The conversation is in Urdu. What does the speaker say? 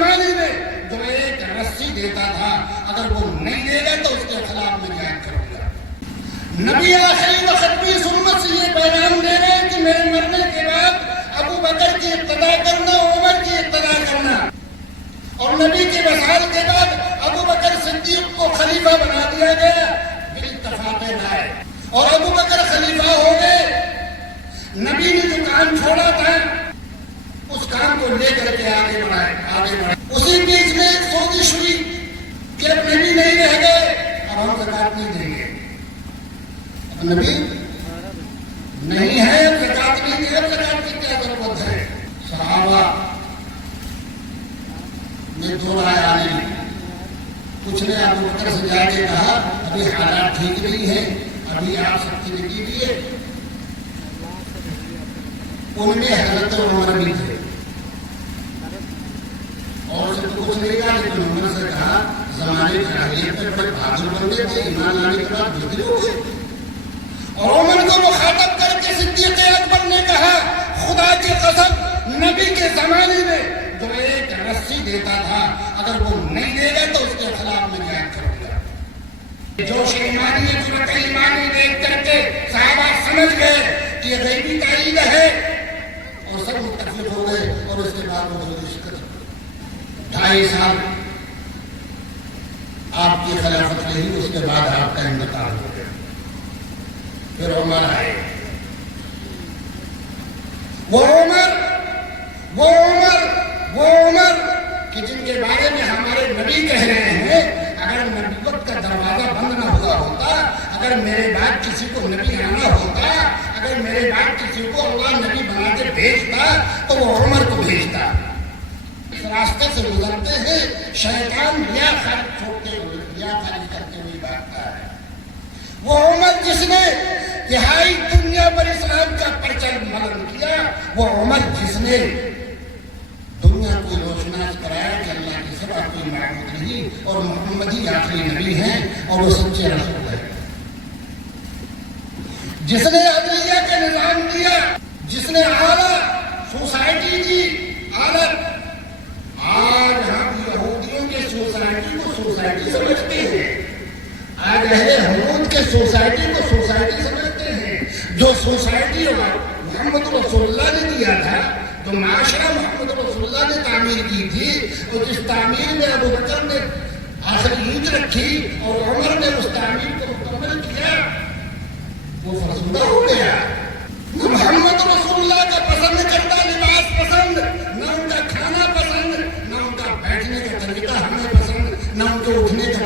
زمانے میں جو ایک رسی دیتا تھا، اگر وہ نہیں دے گا تو اس کے خلاف میں جہاد کروں گا۔ نبی آخری وقت بھی اس امت سے یہ پیغام دے رہے ہیں کہ میرے مرنے کے بعد ابو بکر کی ابتدا کرنا، عمر کی ابتدا کرنا، اور نبی کے وصال کے بعد ابو بکر صدیق کو خلیفہ بنا دیا گیا بالاتفاق رائے، اور ابو بکر خلیفہ ہو گئے۔ نبی نے جو کام چھوڑا تھا اس کام کو لے کر کے آگے بڑھائے۔ اسی بیچ میں ایک سوزش ہوئی کہ اب نبی نہیں رہ گئے، اب ہم زکات نہیں دیں گے، اب نبی نہیں ہے، اب زکات نہیں دیں، اب زکات کی کیا ضرورت ہے؟ صحابہ نے دو رائے آنے لگی۔ کچھ نے ابو بکر سے جا کے کہا ابھی حالات ٹھیک نہیں ہیں، ابھی آپ سب کی نکی دیے۔ ان میں حضرت عمر بھی تھے، اور سب کچھ نہیں کہا، لیکن عمر سے کہا زمانے جاہلیت میں بڑے بہادر بندے تھے، ایمان لانے کے بعد بزدل ہو گئے۔ اور عمر کو مخاطب کر کے صدیق اکبر نے کہا خدا کی قسم، نبی کے زمانے میں جو ایک رسی دیتا تھا، اگر وہ نہیں دے گا تو اس کے خلاف میں جہاد کروں گا۔ جوش ایمانی جرأت ایمانی دیکھ کر کے صحابہ سمجھ گئے کہ یہ غیبی تائید ہے، اور سب متفق ہو گئے، اور اس کے بعد وہ شکست 2.5 سال آپ کی خلافت رہی، اس کے بعد آپ کا انتقال ہو گیا۔ پھر عمر آئے، وہ عمر کہ جن کے بارے میں ہمارے نبی کہہ رہے ہیں اگر نبوت کا دروازہ بند نہ ہوا ہوتا، اگر میرے بعد کسی کو نبی آنا ہوتا، اگر میرے بعد کسی کو اللہ نبی بنا کے بھیجتا تو وہ عمر کو بھیجتا۔ اس راستے سے گزرتے ہیں شیطان ریا خالق چھوڑتے ہوئے، ریا خالق کرتے ہوئے بھاگتا ہے۔ وہ عمر جس نے تہائی دنیا پر اسلام کا پرچم بلند کیا، وہ عمر جس نے دنیا کو روشناس کرایا کہ اللہ کے سوا کوئی معبود نہیں، اور محمد ہی آخری نبی ہیں اور وہ سچے رسول ہیں۔ جس نے عدلیہ کا نظام دیا، جس نے اعلیٰ سوسائٹی دی، اعلیٰ آج ہم یہودیوں کے سوسائٹی کو سوسائٹی سمجھتے ہیں، آج اہل حدود کے سوسائٹی کو سوسائٹی سمجھتے ہیں۔ جو سوسائٹی محمد رسول اللہ نے دیا تھا، جو معاشرہ محمد رسول اللہ نے تعمیر کی تھی، اور جس تعمیر میں ابو بکر نے آخری اینٹ رکھی اور عمر نے اس تعمیر کو مکمل کیا، وہ فرسودہ ہو گیا۔ نہ محمد رسول اللہ کا پسند کردہ لباس پسند، نہ ان کا کھانا پسند، نہ ان کا بیٹھنے کا طریقہ ہمیں پسند، نہ ان کے اٹھنے کا